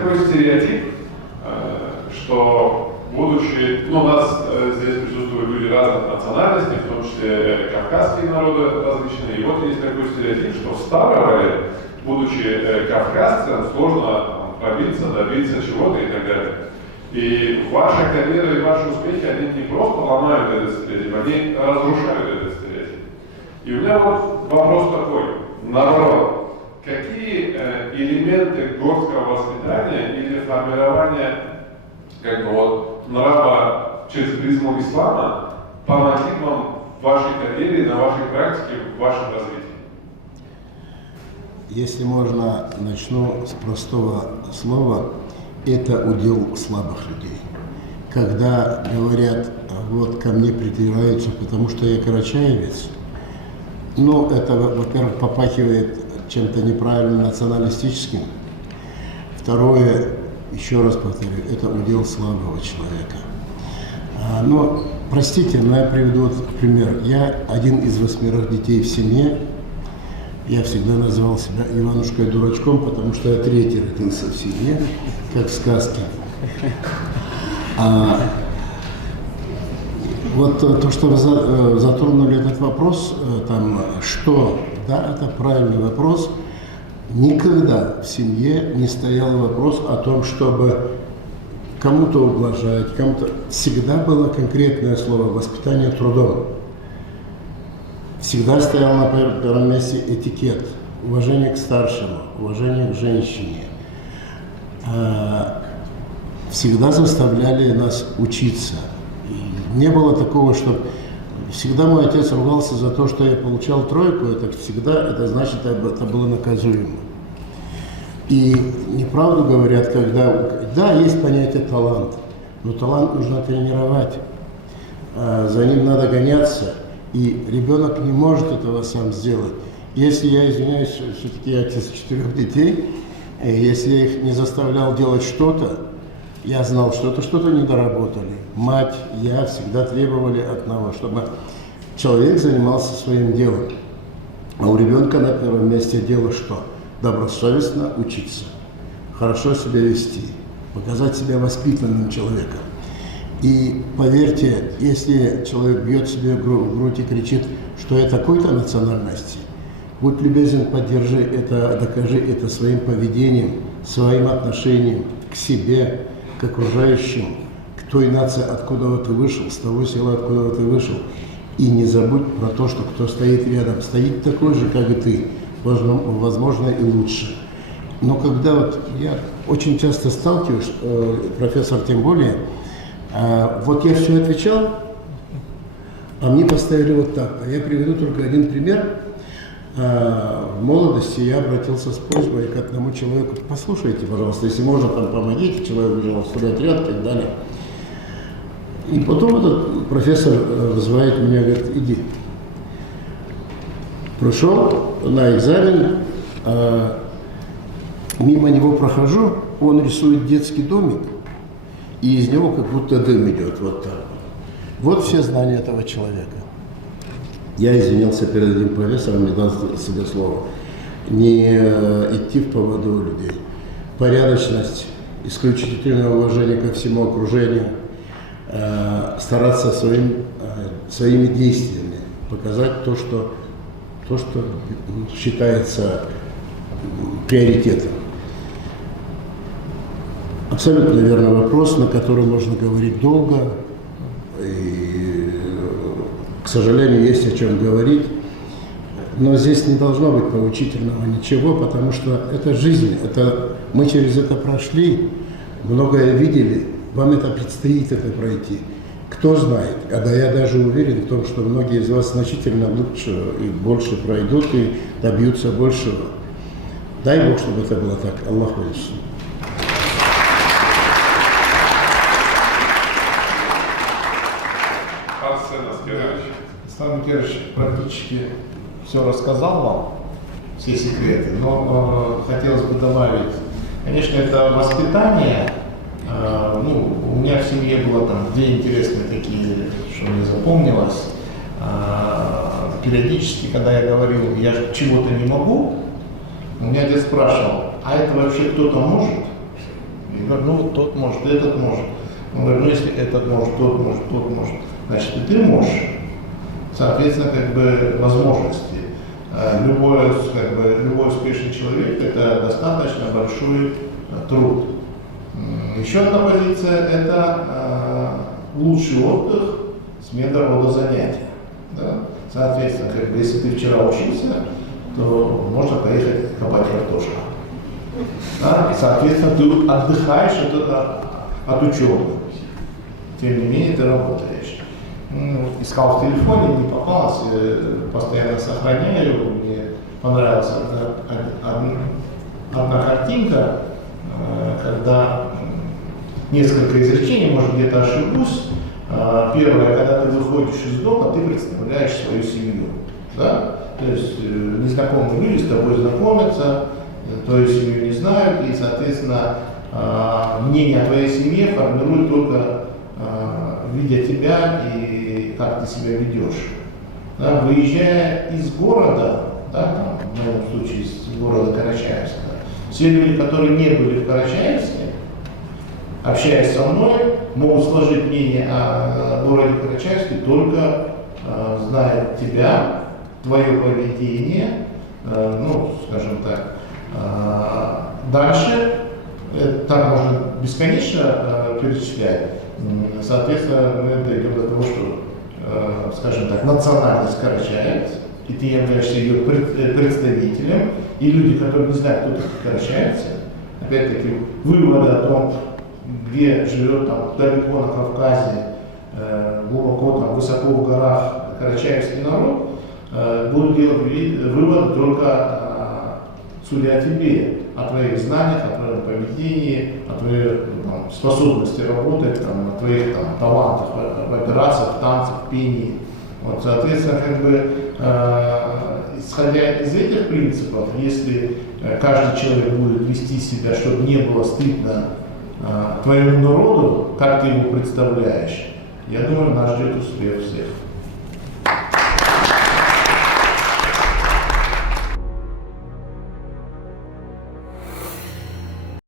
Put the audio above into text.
такой стереотип, что будучи, ну, у нас здесь присутствуют люди разных национальностей, в том числе кавказские народы различные, и вот есть такой стереотип, что в Ставрополе, будучи кавказцем, сложно пробиться, добиться чего-то и так далее. И ваша карьера и ваши успехи, они не просто ломают этот стереотип, они разрушают этот стереотип. И у меня вот вопрос такой, наоборот. Какие элементы горского воспитания или формирования как бы вот нрава через призму ислама помогли вам в вашей карьере, на вашей практике, в вашем развитии? Если можно, начну с простого слова. Это удел слабых людей. Когда говорят, вот ко мне придираются, потому что я карачаевец, ну, это, во-первых, попахивает чем-то неправильно националистическим. Второе, еще раз повторю, это удел слабого человека. Но, простите, но я приведу вот пример. Я один из 8 детей в семье. Я всегда называл себя Иванушкой-дурачком, потому что я 3-й родился в семье, как в сказке. Вот то, что вы затронули этот вопрос, там, что, да, это правильный вопрос. Никогда в семье не стоял вопрос о том, чтобы кому-то ублажать, кому-то. Всегда было конкретное слово «воспитание трудом». Всегда стоял на первом месте этикет, уважение к старшему, уважение к женщине. Всегда заставляли нас учиться. И не было такого, что всегда мой отец ругался за то, что я получал 3, это всегда, это значит, это было наказуемо. И неправду говорят, когда, да, есть понятие талант, но талант нужно тренировать, за ним надо гоняться. И ребенок не может этого сам сделать. Если я, извиняюсь, все-таки я отец 4 детей, если я их не заставлял делать что-то, я знал, что это что-то недоработали. Мать, я всегда требовали одного, чтобы человек занимался своим делом. А у ребенка на первом месте дело что? Добросовестно учиться, хорошо себя вести, показать себя воспитанным человеком. И поверьте, если человек бьет себе в грудь и кричит, что я такой-то национальности, будь любезен, поддержи это, докажи это своим поведением, своим отношением к себе, к окружающим, к той нации, откуда ты вышел, с того села, откуда ты вышел. И не забудь про то, что кто стоит рядом, стоит такой же, как и ты, возможно, и лучше. Но когда вот я очень часто сталкиваюсь, профессор тем более, вот я все отвечал, а мне поставили вот так. Я приведу только один пример. В молодости я обратился с просьбой к одному человеку: послушайте, пожалуйста, если можно, там помогите, человек бежал в ряд и так далее. И потом этот профессор вызывает меня, говорит: иди. Пришел на экзамен, мимо него прохожу, он рисует детский домик, и из него как будто дым идет, вот так. Вот все знания этого человека. Я извинился перед этим профессором и дал себе слово. Не идти в поводу у людей. Порядочность, исключительное уважение ко всему окружению, стараться своими действиями показать то, что считается приоритетом. Абсолютно верный вопрос, на который можно говорить долго. И, к сожалению, есть о чем говорить. Но здесь не должно быть поучительного ничего, потому что это жизнь. Мы через это прошли, многое видели. Вам это предстоит пройти. Кто знает, а я даже уверен в том, что многие из вас значительно лучше и больше пройдут и добьются большего. Дай Бог, чтобы это было так. Аллаху Акбар. Ислам Микерович практически все рассказал вам, все секреты, но хотелось бы добавить, конечно, это воспитание. У меня в семье было там 2 интересные такие, что мне запомнилось. Периодически, когда я говорил, я чего-то не могу, у меня дед спрашивал: а это вообще кто-то может? И говорю, ну вот тот может, этот может. Он говорит, ну если этот может, тот может, значит и ты можешь. Соответственно, как бы возможности. Любой успешный человек – это достаточно большой труд. Еще одна позиция – это лучший отдых, смена рода занятий. Да? Соответственно, как бы, если ты вчера учился, то можно поехать копать картошку. Да? И, соответственно, ты отдыхаешь от учебы. Тем не менее, ты работаешь. Искал в телефоне, не попалось, постоянно сохраняю. Мне понравилась одна картинка, когда несколько изречений, может где-то ошибусь. Первое, когда ты выходишь из дома, ты представляешь свою семью. Да? То есть незнакомые люди с тобой знакомятся, твою семью не знают, и, соответственно, мнение о твоей семье формирует только видя тебя и как ты себя ведешь. Да? Выезжая из города, да, там, в моем случае из города Карачаевска, все люди, которые не были в Карачаевске, общаясь со мной, могут сложить мнение о городе Карачаевске только зная тебя, твое поведение, ну, скажем так. Дальше, так можно бесконечно перечислять. Соответственно, мы дойдем до того, что, скажем так, национальность карачаевец, и ты являешься ее представителем, и люди, которые не знают, кто такие карачаевцы, опять-таки, выводы о том, где живет там далеко на Кавказе, глубоко там, высоко в горах карачаевский народ, будут делать выводы только судя о тебе, о твоих знаниях, о твоем поведении, о твоей там, способности работать, там, о твоих там, талантах в операциях, танцах, пении. Вот, соответственно, как бы, исходя из этих принципов, если каждый человек будет вести себя, чтобы не было стыдно твоему народу, как ты его представляешь, я думаю, нас ждет успех всех.